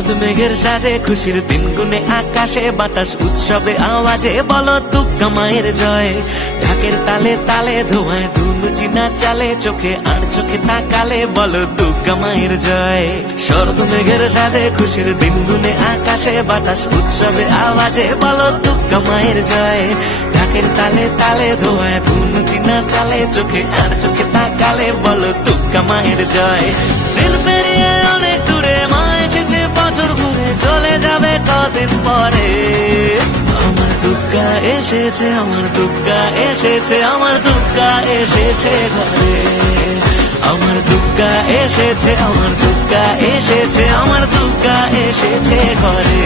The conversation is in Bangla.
শরৎ মেঘের সাজে খুশির দিন গুনে আকাশে বাতাস উৎসবে আওয়াজে বলো দুর্গা মায়ের জয়। ঢাকের তালে তালে ধোঁয়ায় ধুনু চিনা চালে চোখে আর চোখে তাকালে বলো দুর্গা মায়ের জয়। শরৎ মেঘের সাজে খুশির দিন গুনে আকাশে বাতাস উৎসবে আওয়াজে বলো দুর্গা মায়ের জয়। ঢাকের তালে তালে ধোঁয়ায় ধুনু চিনা চালে চোখে আর চোখে তাকালে বলো দুর্গা মায়ের জয়। দিন পেরিয়ে অনেক দূরে মা এসেছে বছর ঘুরে চলে যাবে কদিন পরে। আমার দুর্গা এসেছে, আমার দুর্গা এসেছে, আমার দুর্গা এসেছে ঘরে। আমার দুর্গা এসেছে, আমার দুর্গা এসেছে, আমার দুর্গা এসেছে ঘরে।